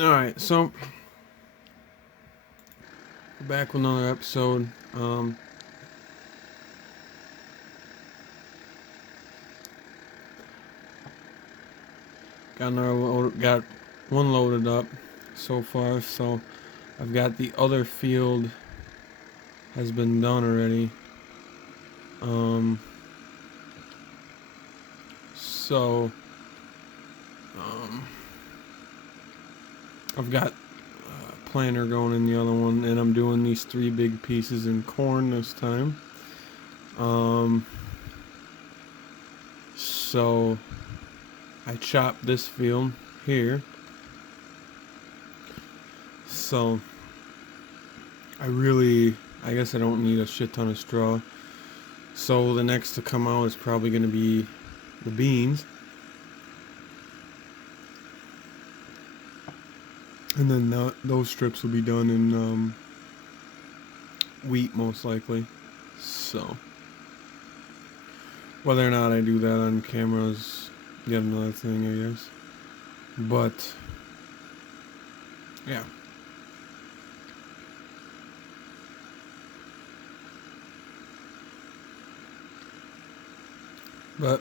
Alright, so back with another episode. Got one loaded up so far, so I've got the other field has been done already. Um, so um, I've got a planter going in the other one, and I'm doing these 3 big pieces in corn this time. Um, so I chopped this field here. So I guess I don't need a shit ton of straw. So the next to come out is probably going to be the beans. And then those strips will be done in wheat most likely. So whether or not I do that on camera is yet another thing, I guess. But yeah. But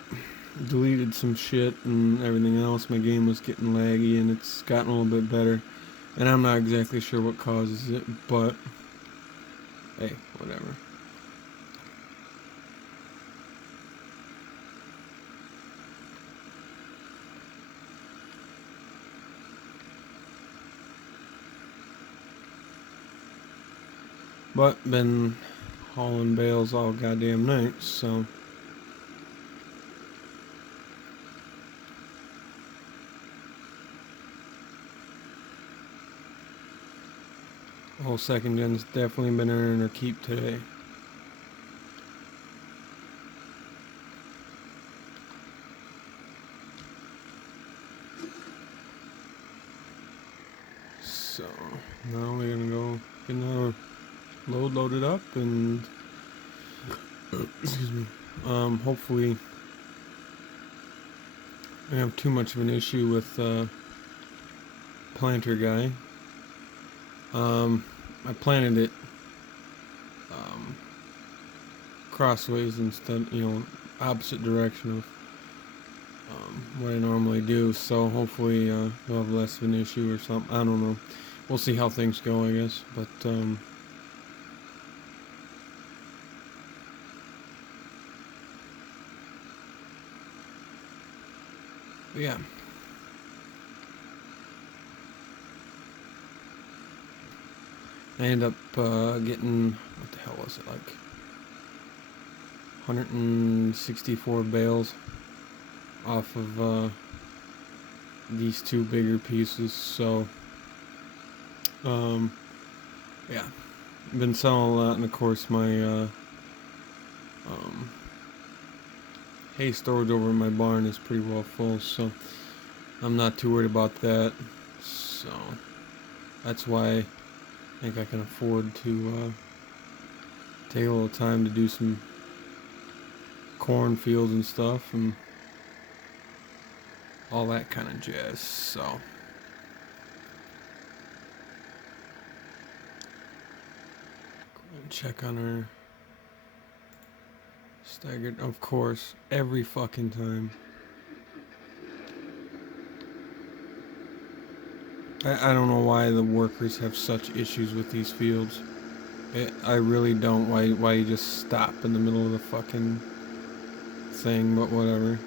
deleted some shit and everything else. My game was getting laggy and it's gotten a little bit better. And I'm not exactly sure what causes it, but hey, whatever. But been hauling bales all goddamn night, so the whole second gen's definitely been earning her keep today. So now we're gonna go get another load loaded up and excuse me. Hopefully I don't have too much of an issue with planter guy. I planted it um, crossways instead, opposite direction of what I normally do. So hopefully we'll have less of an issue or something. I don't know. We'll see how things go, I guess. But yeah. I end up getting, what the hell was it, like 164 bales off of these 2 bigger pieces. So yeah, been selling a lot, and of course my um, hay storage over in my barn is pretty well full, so I'm not too worried about that. So that's why I think I can afford to take a little time to do some cornfields and stuff and all that kind of jazz. So check on our staggered, of course, every fucking time. I don't know why the workers have such issues with these fields. I really don't. Why you just stop in the middle of the fucking thing, but whatever.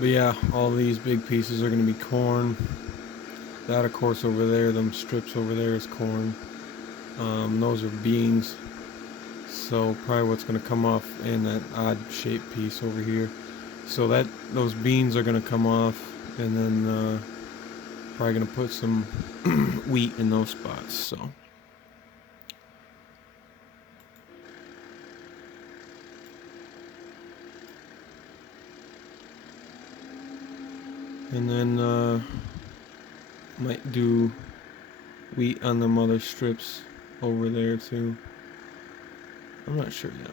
But yeah, all these big pieces are going to be corn. That, of course, over there, them strips over there is corn. Those are beans. So probably what's going to come off in that odd shaped piece over here. So those beans are going to come off, and then probably going to put some wheat in those spots. So And then might do wheat on them other strips over there too. I'm not sure yet.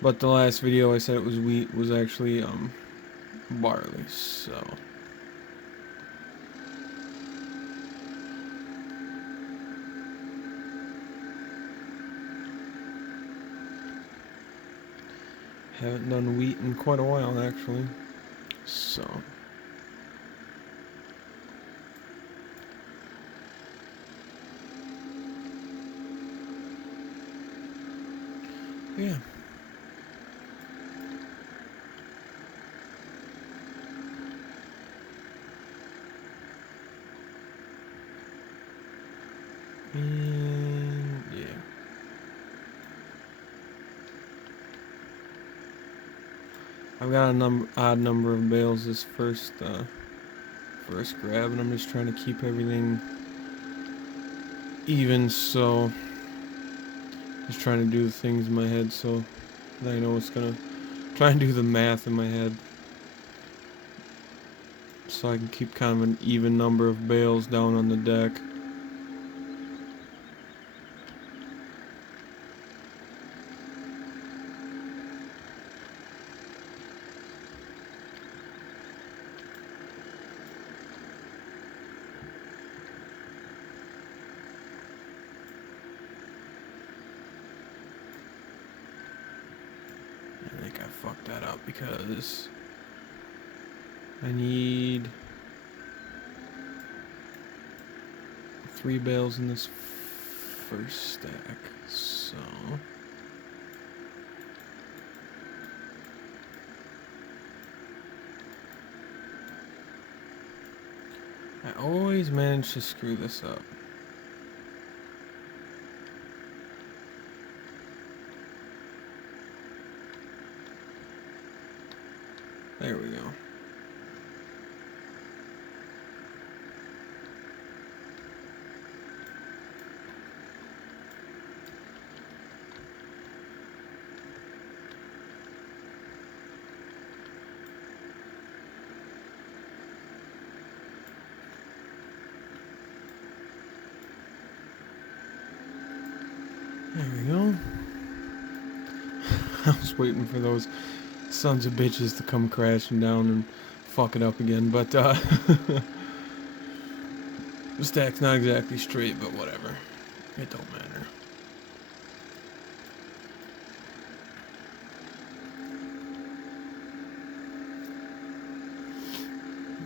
But the last video I said it was wheat was actually barley, so haven't done wheat in quite a while actually. So yeah. And yeah. I've got a odd number of bales this first grab, and I'm just trying to keep everything even, so just trying to do the things in my head so that I know it's gonna try and do the math in my head so I can keep kind of an even number of bales down on the deck. I think I fucked that up because I need 3 bales in this first stack, so I always manage to screw this up. There we go. There we go. I was waiting for those sons of bitches to come crashing down and fuck it up again, but the stack's not exactly straight, but whatever. It don't matter.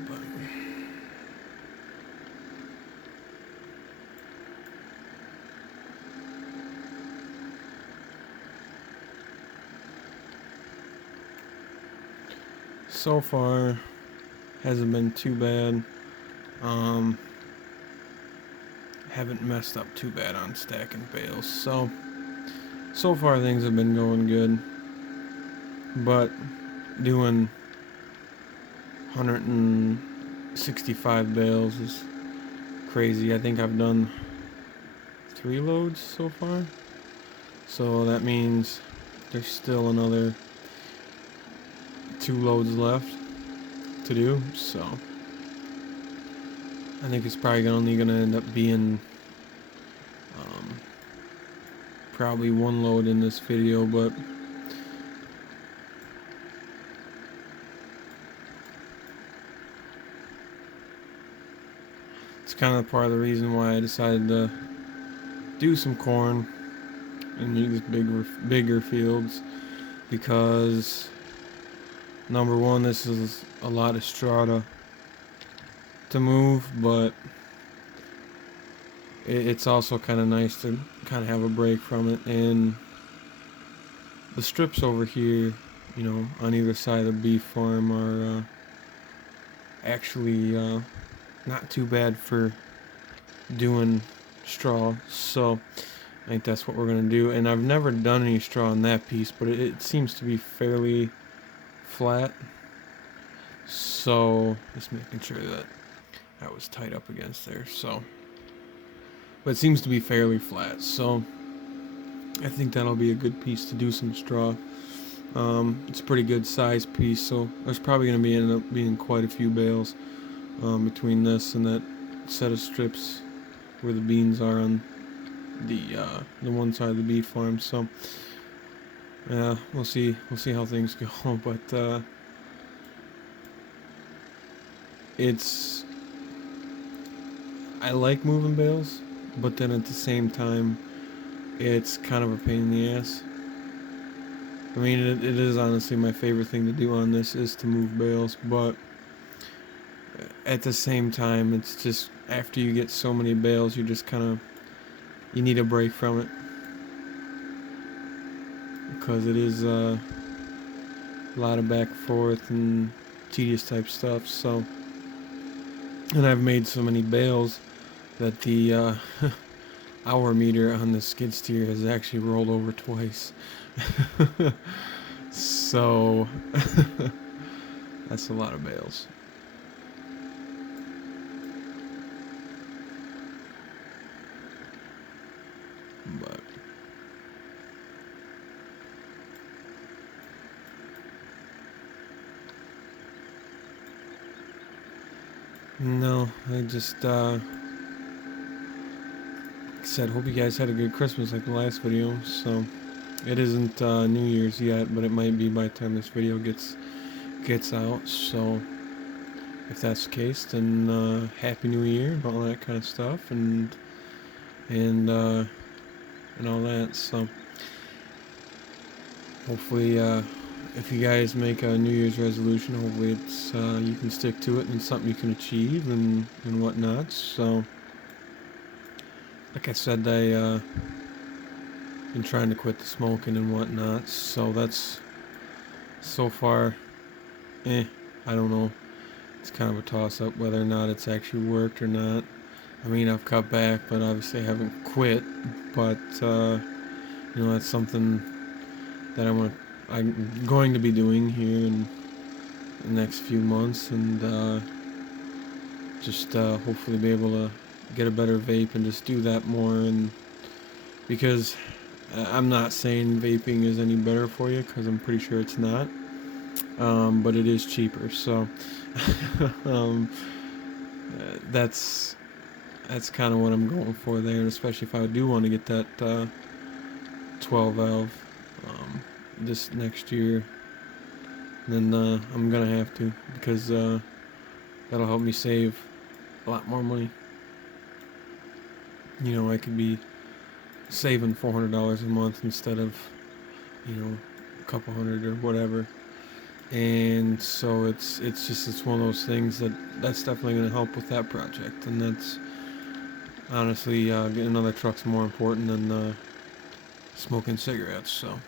But so far, hasn't been too bad. Haven't messed up too bad on stacking bales, so far things have been going good. But doing 165 bales is crazy. I think I've done 3 loads so far, so that means there's still another 2 loads left to do, so I think it's probably only gonna end up being probably 1 load in this video, but it's kind of part of the reason why I decided to do some corn in these bigger fields, because number one, this is a lot of straw to move, but it's also kind of nice to kind of have a break from it. And the strips over here, you know, on either side of the beef farm are actually not too bad for doing straw, so I think that's what we're gonna do. And I've never done any straw on that piece, but it seems to be fairly flat, so just making sure that was tight up against there. So, but it seems to be fairly flat, so I think that'll be a good piece to do some straw. It's a pretty good size piece, so there's probably going to end up being quite a few bales between this and that set of strips where the beans are on the one side of the beef farm. So yeah, we'll see how things go. But it's I like moving bales, but then at the same time, it's kind of a pain in the ass. I mean, it is honestly my favorite thing to do on this is to move bales, but at the same time, it's just after you get so many bales, you just kind of you need a break from it because it is a lot of back and forth and tedious type stuff. So, and I've made so many bales that the hour meter on the skid steer has actually rolled over twice. So that's a lot of bales. But no, I just said hope you guys had a good Christmas like the last video. So it isn't New Year's yet, but it might be by the time this video gets out. So if that's the case, then Happy New Year and all that kind of stuff, and all that. So hopefully, if you guys make a New Year's resolution, hopefully it's you can stick to it and it's something you can achieve and whatnot. So, like I said, I been trying to quit the smoking and whatnot. So that's so far, I don't know. It's kind of a toss up whether or not it's actually worked or not. I mean, I've cut back, but obviously I haven't quit. But that's something that I'm going to be doing here in the next few months, and just hopefully be able to get a better vape and just do that more. And because I'm not saying vaping is any better for you, because I'm pretty sure it's not, but it is cheaper. So um, that's kind of what I'm going for there, and especially if I do want to get that 12 valve this next year, then I'm gonna have to, because that'll help me save a lot more money. I could be saving $400 a month instead of a couple hundred or whatever. And so it's one of those things that's definitely going to help with that project. And that's honestly, getting another truck's more important than smoking cigarettes. So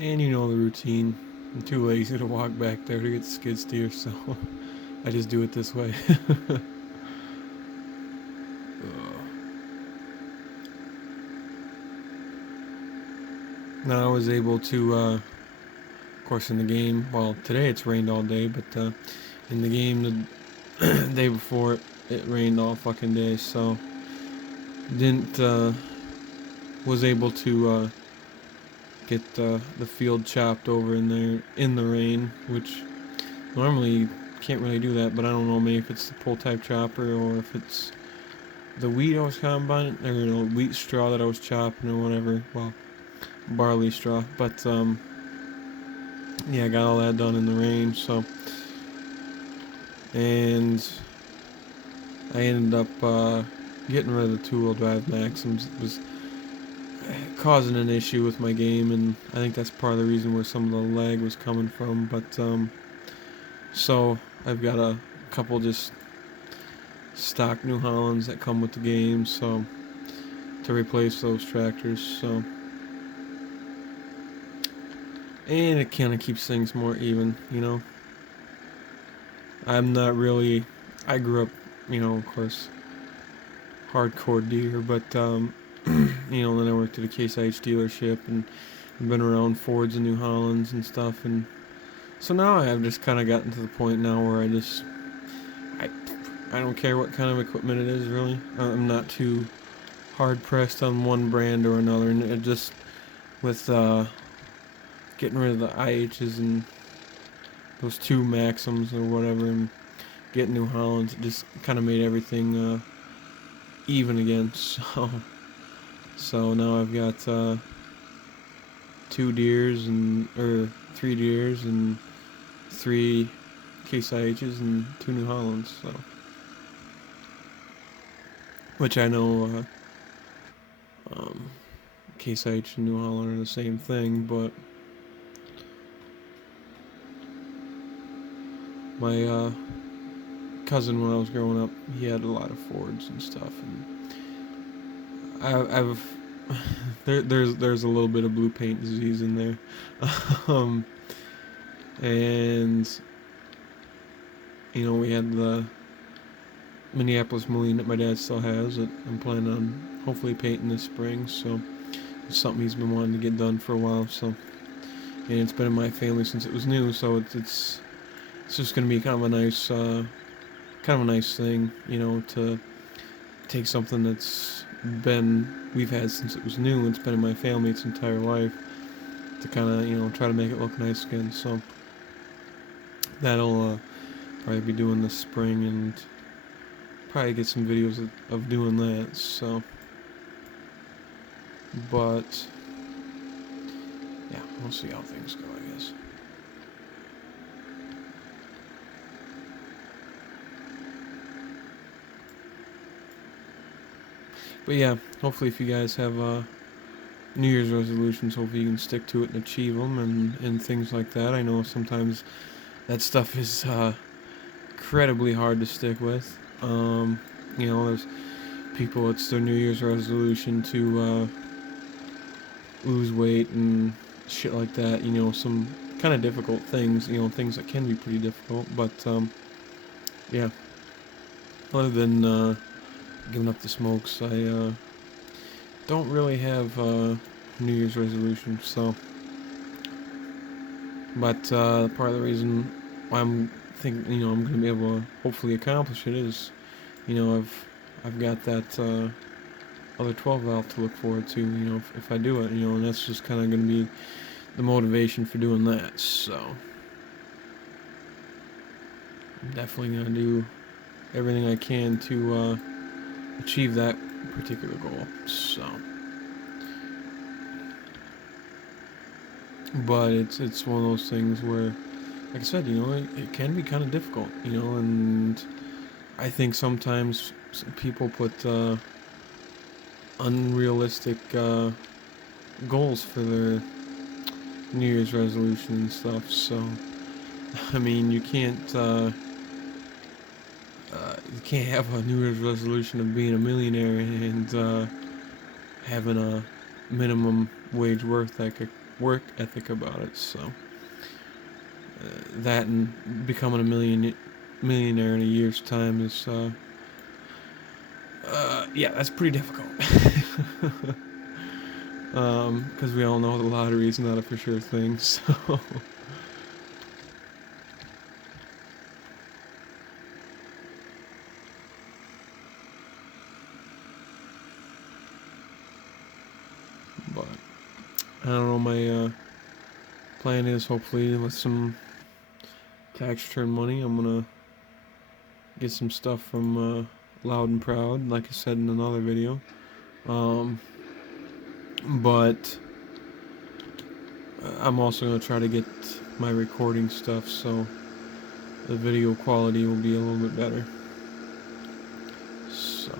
and the routine. I'm too lazy to walk back there to get the skid steer, so I just do it this way. Now I was able to, of course, in the game. Well, today it's rained all day, but in the game the day before it rained all fucking day, so didn't was able to get the field chopped over in there in the rain, which normally you can't really do that, but I don't know, maybe if it's the pull type chopper or if it's the wheat I was combining, or wheat straw that I was chopping or whatever. Well, barley straw, but yeah, I got all that done in the rain. So, and I ended up getting rid of the two-wheel drive Maxims. It was causing an issue with my game, and I think that's part of the reason where some of the lag was coming from. But so I've got a couple just stock New Hollands that come with the game, so to replace those tractors. So, and it kind of keeps things more even. I'm not really. I grew up of course, hardcore deer. But then I worked at a Case IH dealership and been around Fords and New Hollands and stuff, and so now I've just kind of gotten to the point now where I I don't care what kind of equipment it is, really. I'm not too hard pressed on one brand or another, and it just with getting rid of the IHs and those two Maxims or whatever, and getting New Hollands, it just kind of made everything even again. So now I've got two deers or 3 deers and 3 Case IHs and 2 New Hollands. So, which I know Case IH and New Holland are the same thing, but my cousin, when I was growing up, he had a lot of Fords and stuff, and I've there's a little bit of blue paint disease in there, and we had the Minneapolis Moline that my dad still has that I'm planning on hopefully painting this spring. So it's something he's been wanting to get done for a while. So, and it's been in my family since it was new. So it's just gonna be kind of a nice thing, to take something that's we've had since it was new and it's been in my family its entire life, to kind of try to make it look nice again. So that'll probably be doing this spring, and probably get some videos of doing that. So, but yeah, we'll see how things go, I guess. But yeah, hopefully if you guys have New Year's resolutions, hopefully you can stick to it and achieve them, and things like that. I know sometimes that stuff is incredibly hard to stick with. There's people, it's their New Year's resolution to lose weight and shit like that. Some kind of difficult things, things that can be pretty difficult. But yeah, other than giving up the smokes, I don't really have New Year's resolutions. So, but part of the reason why I'm thinking, I'm going to be able to hopefully accomplish it is, I've got that other 12 valve to look forward to, if I do it, and that's just kind of going to be the motivation for doing that. So, I'm definitely going to do everything I can to achieve that particular goal. So, but it's one of those things where, like I said, it can be kind of difficult, and I think sometimes people put unrealistic goals for their New Year's resolution and stuff. So, I mean, you can't have a New Year's resolution of being a millionaire and having a minimum wage work ethic about it. So that and becoming a millionaire in a year's time is yeah, that's pretty difficult. Because we all know the lottery is not a for sure thing. So. But I don't know, my plan is hopefully with some tax return money, I'm gonna get some stuff from Loud and Proud, like I said in another video. But I'm also gonna try to get my recording stuff so the video quality will be a little bit better. So.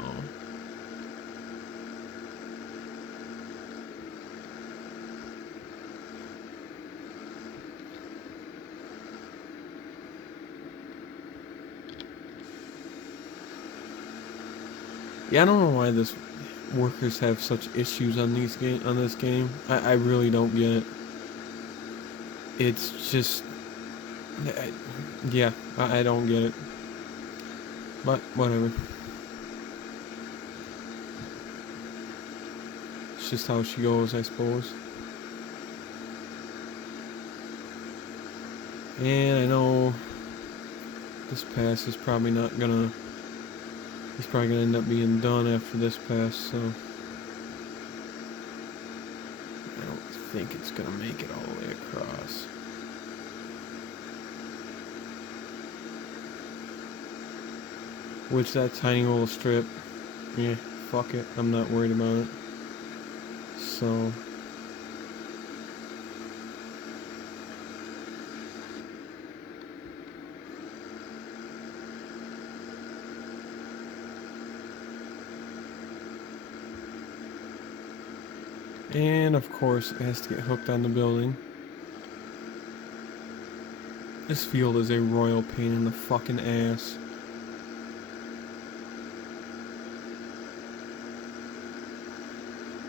Yeah, I don't know why this workers have such issues on this game. I really don't get it. It's just, yeah, I don't get it. But whatever. It's just how she goes, I suppose. And I know this pass is probably not gonna... He's probably gonna end up being done after this pass, so... I don't think it's gonna make it all the way across. Which, that tiny little strip, yeah, fuck it, I'm not worried about it. So... And of course, it has to get hooked on the building. This field is a royal pain in the fucking ass.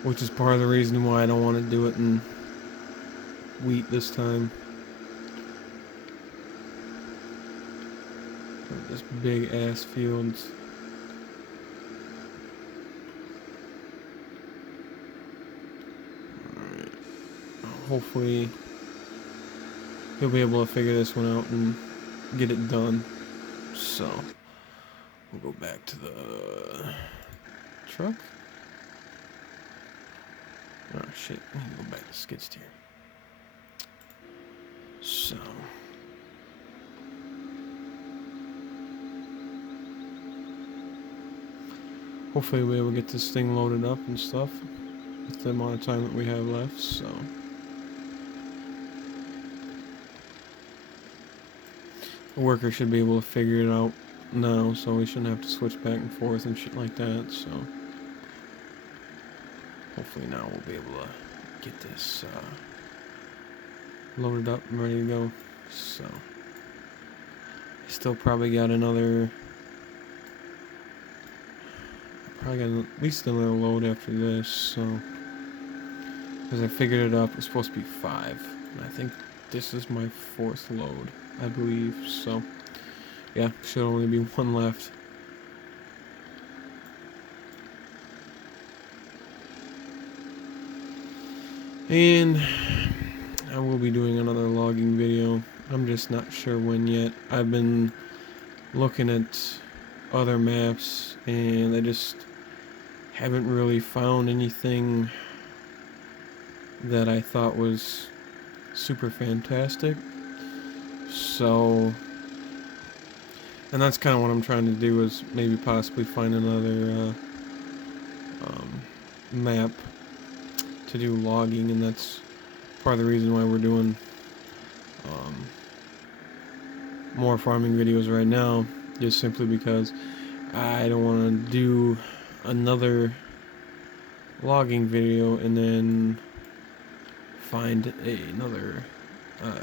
Which is part of the reason why I don't want to do it in wheat this time. Just big ass fields. Alright. Hopefully he'll be able to figure this one out and get it done. So we'll go back to the truck. Oh shit, I need to go back to skid steer. So hopefully we'll be able to get this thing loaded up and stuff with the amount of time that we have left, so. The worker should be able to figure it out now, so we shouldn't have to switch back and forth and shit like that, so. Hopefully now we'll be able to get this loaded up and ready to go, so. I still probably got another... Probably got at least another load after this, so. Because I figured it up, it's supposed to be 5. And I think this is my 4th load, I believe, so. Yeah, should only be 1 left. And I will be doing another logging video. I'm just not sure when yet. I've been looking at other maps and I just haven't really found anything that I thought was super fantastic. So, and that's kind of what I'm trying to do, is maybe possibly find another map to do logging, and that's part of the reason why we're doing more farming videos right now, just simply because I don't want to do another logging video and then find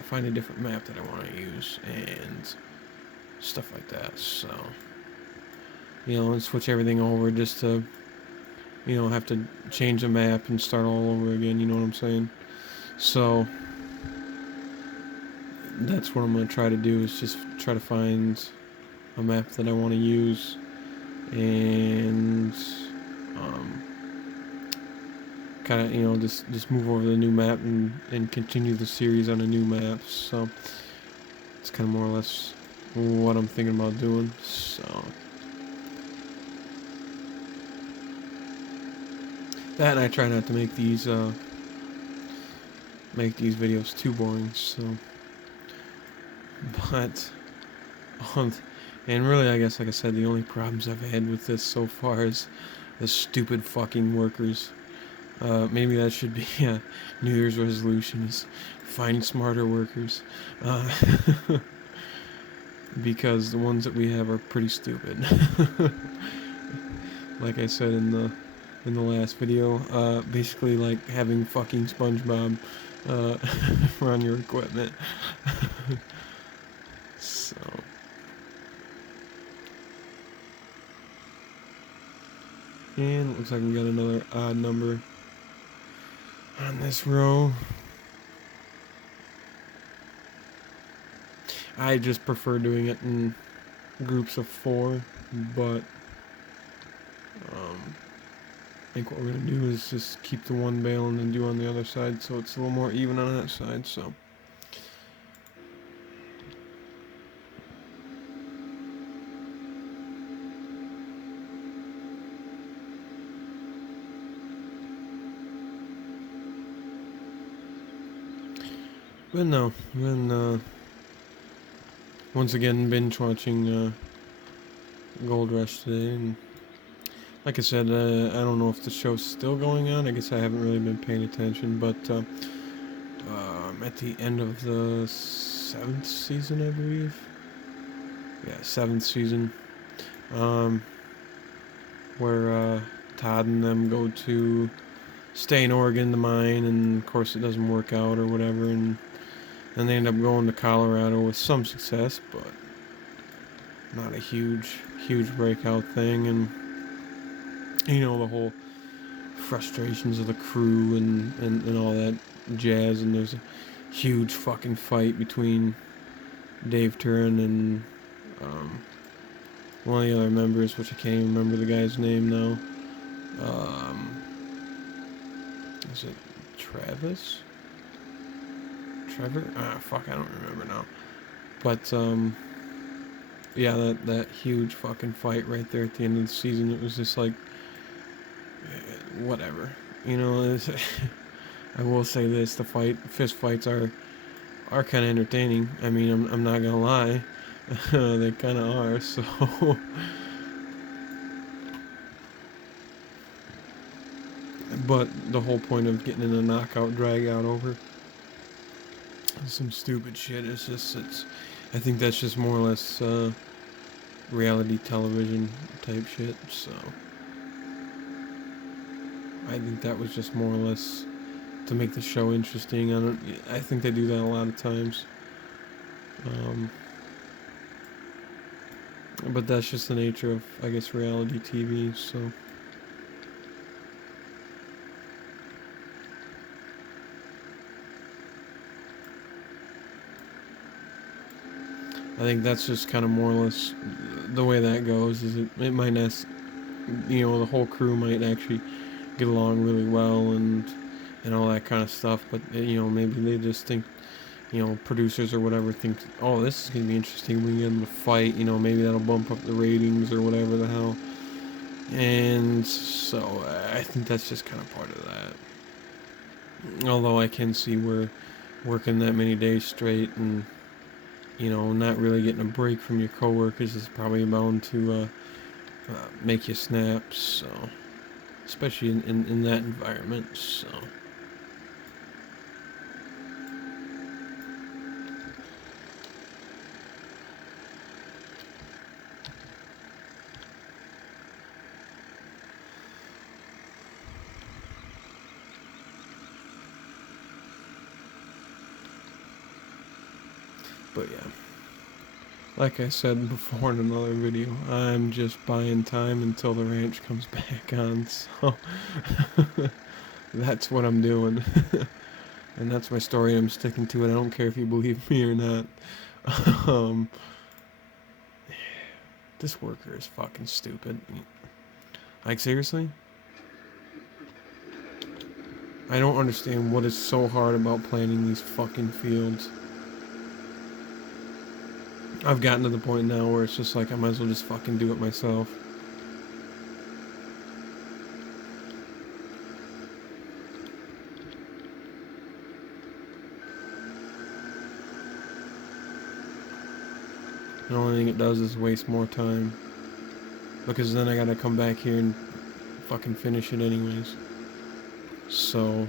find a different map that I want to use and stuff like that. So, and switch everything over just to, have to change the map and start all over again, you know what I'm saying? So, that's what I'm going to try to do, is just try to find a map that I want to use and kind of, just move over to the new map and continue the series on a new map. So, it's kind of more or less what I'm thinking about doing. So, that, and I try not to make these videos too boring, so. But, and really, I guess, like I said, the only problems I've had with this so far is the stupid fucking workers. Maybe that should be a New Year's resolution, is find smarter workers. Because the ones that we have are pretty stupid. Like I said in the last video, basically like having fucking SpongeBob run your equipment. So, and it looks like we got another odd number on this row. I just prefer doing it in groups of 4, but I think what we're gonna do is just keep the one bale and then do on the other side, so it's a little more even on that side. So. But no, then once again binge watching Gold Rush today, and like I said, I don't know if the show's still going on. I guess I haven't really been paying attention, but I'm at the end of the 7th season, I believe. Yeah, 7th season, um, where Todd and them go to stay in Oregon, the mine, and of course it doesn't work out or whatever, and then they end up going to Colorado with some success, but not a huge breakout thing, and you know the whole frustrations of the crew and all that jazz, and there's a huge fucking fight between Dave Turin and one of the other members, which I can't even remember the guy's name now. Is it Travis? Trevor? Ah, fuck, I don't remember now. But yeah, that huge fucking fight right there at the end of the season. It was just like, whatever, you know. I will say this: the fist fights are kind of entertaining. I mean, I'm not gonna lie, they kind of are. So, but the whole point of getting in a knockout drag out over some stupid shit is just I think that's just more or less reality television type shit. So I think that was just more or less to make the show interesting. I think they do that a lot of times. But that's just the nature of, I guess, reality TV. So I think that's just kind of more or less the way that goes. Is it might not, you know, the whole crew might actually get along really well and all that kind of stuff. But you know, maybe they just think, you know, producers or whatever think, oh, this is gonna be interesting. We can get them to fight. You know, maybe that'll bump up the ratings or whatever the hell. And so I think that's just kind of part of that. Although I can see where working that many days straight and, you know, not really getting a break from your coworkers is probably bound to make you snap. So, especially in that environment. So. But yeah, like I said before in another video, I'm just buying time until the ranch comes back on, so that's what I'm doing. And that's my story, I'm sticking to it. I don't care if you believe me or not. Um, this worker is fucking stupid. Like, seriously? I don't understand what is so hard about planting these fucking fields. I've gotten to the point now where it's just like I might as well just fucking do it myself. The only thing it does is waste more time. Because then I gotta come back here and fucking finish it anyways. So...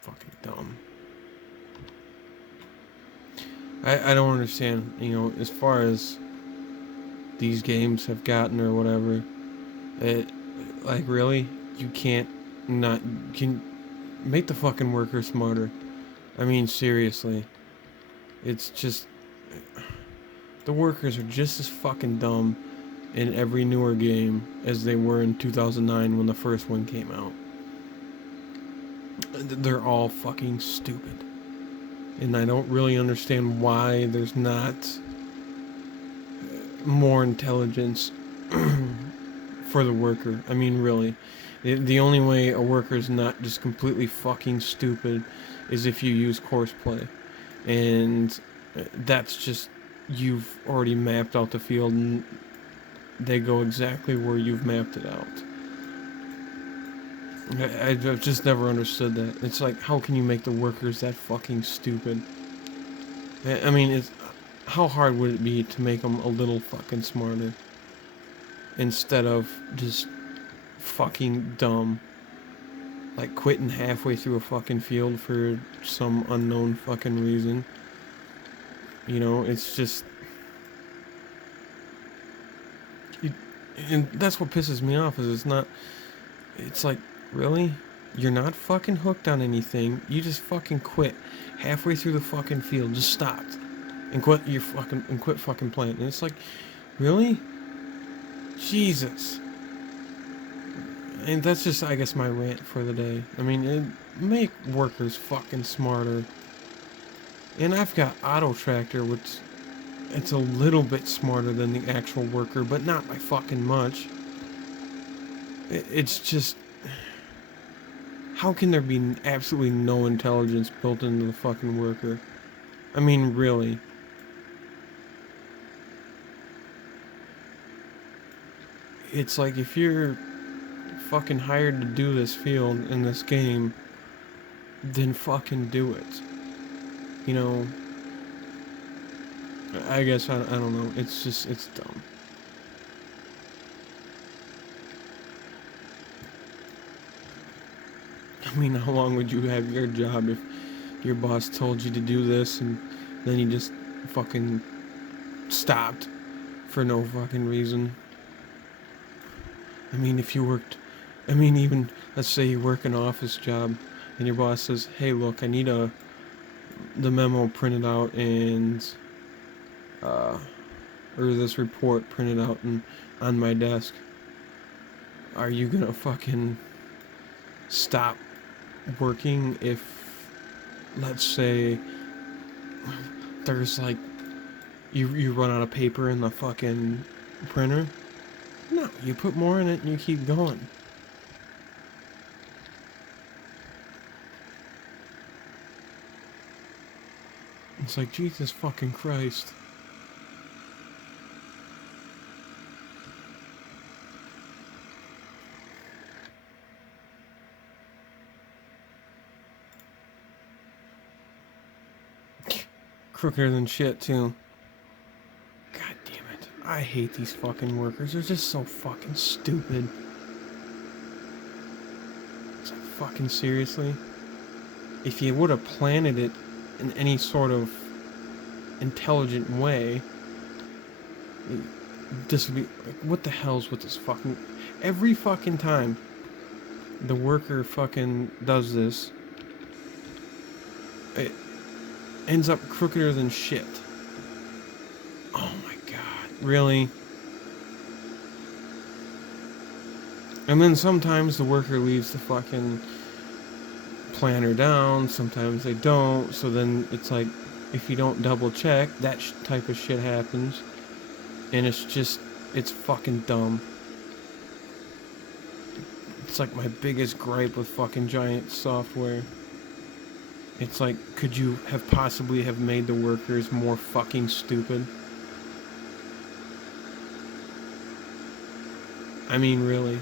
fucking dumb. I don't understand, you know, as far as these games have gotten or whatever, it, like, really? You can't not... can make the fucking workers smarter. I mean, seriously. It's just... the workers are just as fucking dumb in every newer game as they were in 2009 when the first one came out. They're all fucking stupid. And I don't really understand why there's not more intelligence for the worker. I mean, really. The only way a worker is not just completely fucking stupid is if you use course play. And that's just, you've already mapped out the field and they go exactly where you've mapped it out. I've just never understood that. It's like, how can you make the workers that fucking stupid? I mean, how hard would it be to make them a little fucking smarter? Instead of just fucking dumb. Like quitting halfway through a fucking field for some unknown fucking reason. You know, it's just... And that's what pisses me off, is it's not... It's like, really? You're not fucking hooked on anything. You just fucking quit halfway through the fucking field. Just stopped. And quit fucking playing. And it's like, really? Jesus. And that's just, I guess, my rant for the day. I mean, make workers fucking smarter. And I've got Auto Tractor, which it's a little bit smarter than the actual worker, but not by fucking much. It's just... How can there be absolutely no intelligence built into the fucking worker? I mean, really. It's like, if you're fucking hired to do this field in this game, then fucking do it. You know, I guess, I don't know. It's just, it's dumb. I mean, how long would you have your job if your boss told you to do this and then you just fucking stopped for no fucking reason? I mean, if you worked... I mean, even, let's say you work an office job and your boss says, hey, look, I need the memo printed out and... or this report printed out and on my desk. Are you gonna fucking stop working if, let's say, there's like, you run out of paper in the fucking printer? No, you put more in it and you keep going. It's like, Jesus fucking Christ. Crookeder than shit, too. God damn it. I hate these fucking workers. They're just so fucking stupid. It's like, fucking seriously? If you would have planted it in any sort of intelligent way, this would be... Like, what the hell's with this fucking... Every fucking time the worker fucking does this, it ends up crookeder than shit. Oh my god, really? And then sometimes the worker leaves the fucking planter down, sometimes they don't, so then it's like, if you don't double check, that type of shit happens. And it's just, it's fucking dumb. It's like my biggest gripe with fucking giant software. It's like, could you have possibly have made the workers more fucking stupid? I mean, really.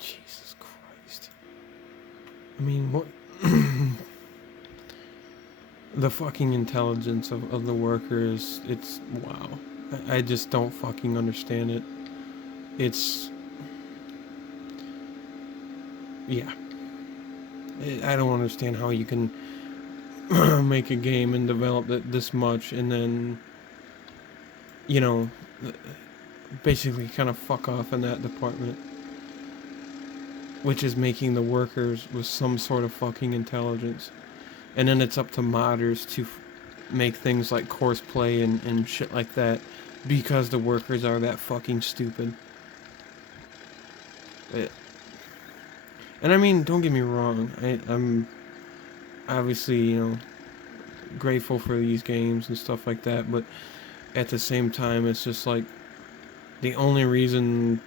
Jesus Christ. I mean, what... The fucking intelligence of the workers, it's... Wow. I just don't fucking understand it. It's... Yeah. I don't understand how you can make a game and develop it this much and then, you know, basically kind of fuck off in that department. Which is making the workers with some sort of fucking intelligence. And then it's up to modders to make things like course play and shit like that because the workers are that fucking stupid. It, and I mean, don't get me wrong, I'm obviously, grateful for these games and stuff like that, but at the same time, it's just like the only reason,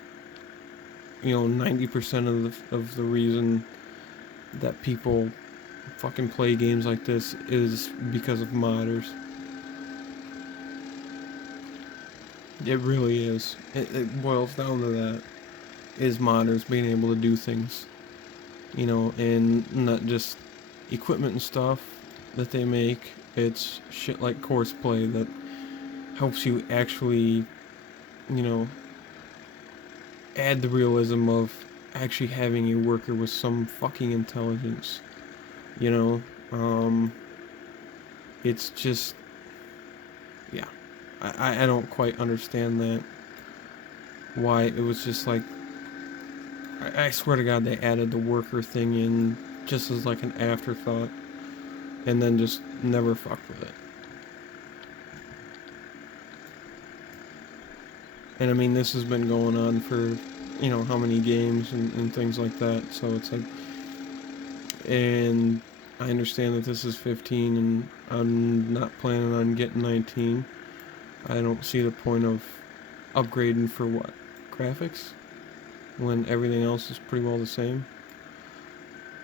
90% of the reason that people fucking play games like this is because of modders. It really is. It boils down to that. Is modders being able to do things, and not just equipment and stuff that they make. It's shit like course play that helps you actually, you know, add the realism of actually having a worker with some fucking intelligence. You know, it's just, yeah, I don't quite understand that. Why it was just like, I swear to God, they added the worker thing in just as like an afterthought, and then just never fucked with it. And I mean, this has been going on for, how many games and things like that. So it's like, and I understand that this is 15, and I'm not planning on getting 19. I don't see the point of upgrading for what? Graphics? When everything else is pretty well the same?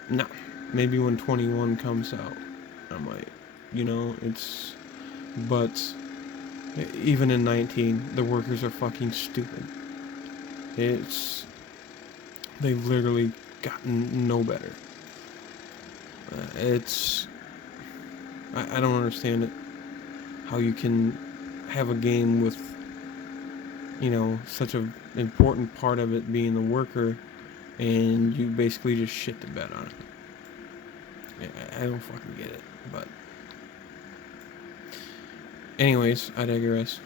No. Maybe when 21 comes out, I might. It's. But even in 19, the workers are fucking stupid. It's. They've literally gotten no better. It's. I don't understand it. How you can have a game with, such an important part of it being the worker, and you basically just shit the bed on it. I don't fucking get it. But, anyways, I digress.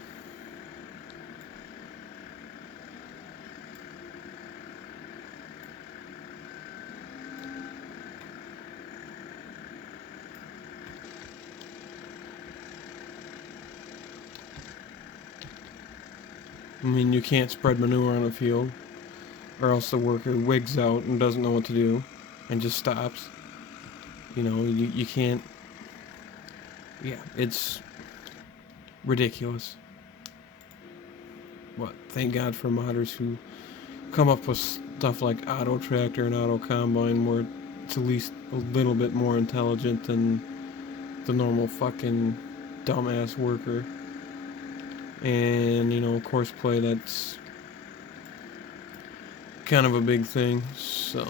I mean, you can't spread manure on a field, or else the worker wigs out and doesn't know what to do, and just stops. You can't. Yeah, it's ridiculous. But thank God for modders who come up with stuff like auto tractor and auto combine, where it's at least a little bit more intelligent than the normal fucking dumbass worker. And course play, that's kind of a big thing. So.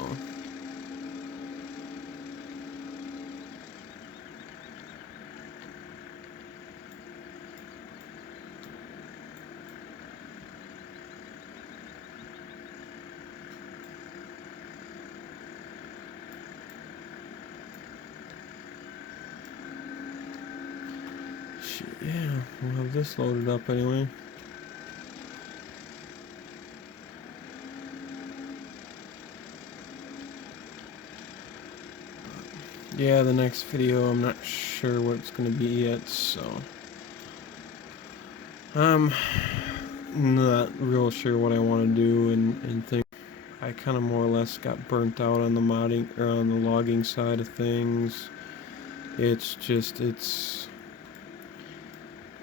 Yeah, we'll have this loaded up anyway. Yeah, the next video, I'm not sure what it's going to be yet, so I'm not real sure what I want to do and think. I kind of more or less got burnt out on the modding, or on the logging side of things. It's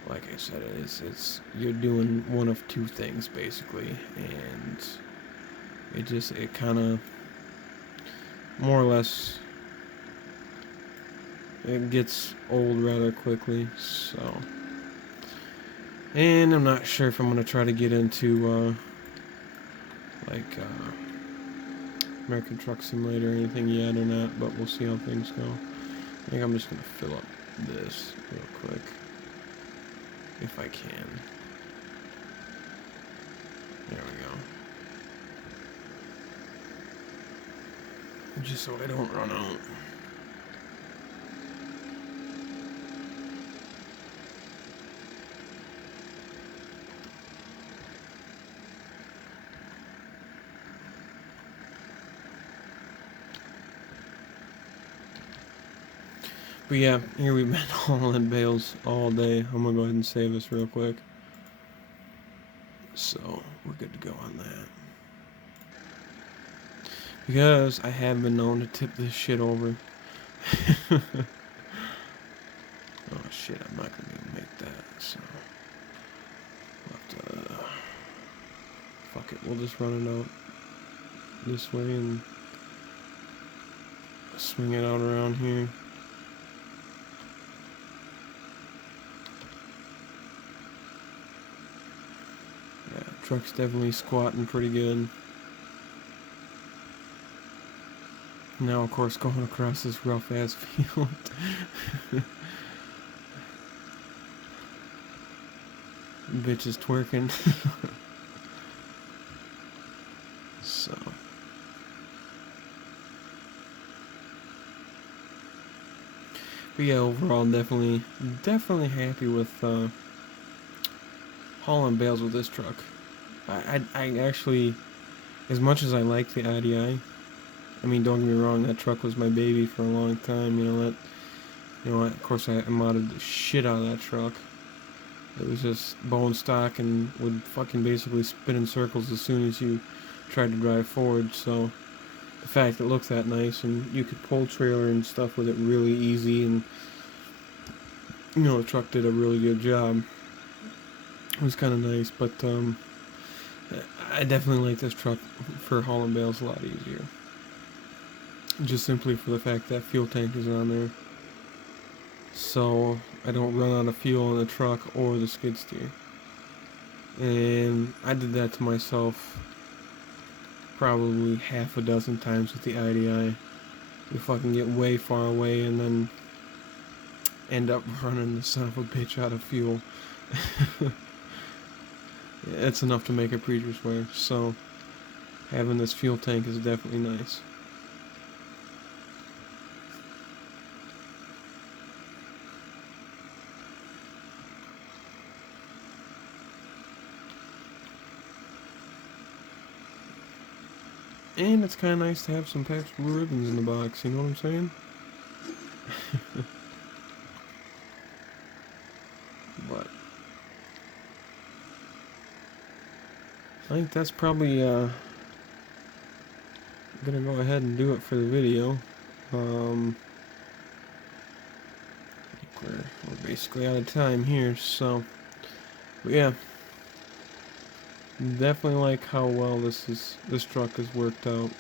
like I said, it's you're doing one of two things basically, and it kind of more or less, it gets old rather quickly. So, and I'm not sure if I'm gonna try to get into American Truck Simulator or anything yet or not, but we'll see how things go. I think I'm just gonna fill up this real quick, if I can. There we go. Just so I don't run out. But yeah, here we've been hauling bales all day. I'm gonna go ahead and save this real quick. So we're good to go on that. Because I have been known to tip this shit over. Oh shit, I'm not gonna be able to make that, so we'll have to, fuck it, we'll just run it out this way and swing it out around here. Yeah, truck's definitely squatting pretty good. Now, of course, going across this rough-ass field. Bitch is twerking. So. But yeah, overall, definitely happy with hauling bales with this truck. I actually, as much as I like the IDI, I mean, don't get me wrong, that truck was my baby for a long time. Of course, I modded the shit out of that truck. It was just bone stock and would fucking basically spin in circles as soon as you tried to drive forward. So the fact it looks that nice and you could pull trailer and stuff with it really easy, and the truck did a really good job. It was kind of nice, but I definitely like this truck for hauling bales a lot easier. Just simply for the fact that fuel tank is on there. So I don't run out of fuel in the truck or the skid steer. And I did that to myself probably half a dozen times with the IDI. You fucking get way far away and then end up running the son of a bitch out of fuel. It's enough to make a preacher swear. So having this fuel tank is definitely nice. And it's kind of nice to have some Pabst Blue Ribbons in the box, you know what I'm saying? But I think that's probably gonna go ahead and do it for the video. We're basically out of time here, so but yeah, definitely like how well this truck has worked out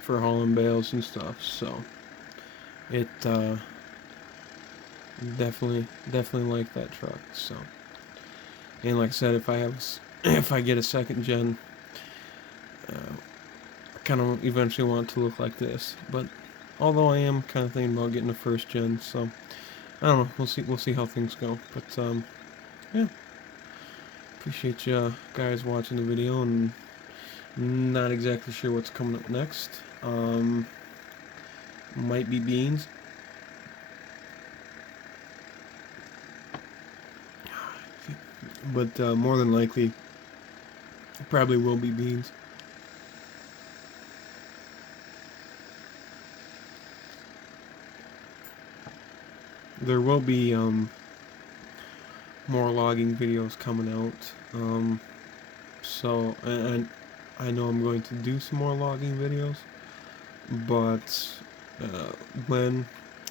for hauling bales and stuff. So it definitely like that truck. So, and like I said, if I get a second gen, I kind of eventually want it to look like this. But although I am kind of thinking about getting a first gen, so I don't know. We'll see how things go. But yeah, appreciate you guys watching the video, and not exactly sure what's coming up next. Might be beans. But more than likely, probably will be beans. There will be more logging videos coming out. So I know I'm going to do some more logging videos, but when,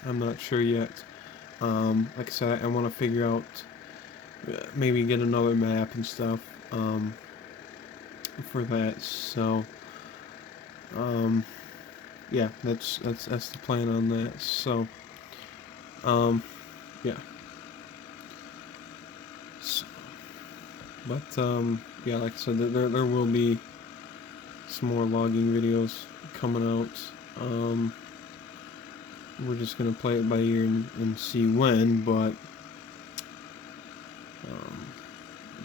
I'm not sure yet. Like I said, I want to figure out, maybe get another map and stuff for that. So yeah, that's the plan on that. So yeah. So, but yeah, like I said, there will be some more logging videos coming out. We're just gonna play it by ear and see when, but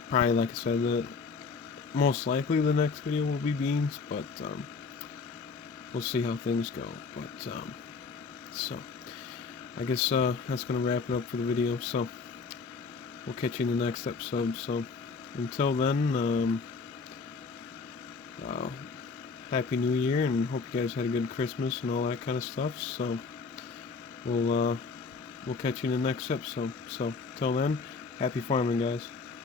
probably, like I said, most likely the next video will be beans, but we'll see how things go. But so I guess that's gonna wrap it up for the video. So we'll catch you in the next episode. So until then, Happy New Year, and hope you guys had a good Christmas and all that kind of stuff. So we'll catch you in the next episode. So till then, happy farming, guys.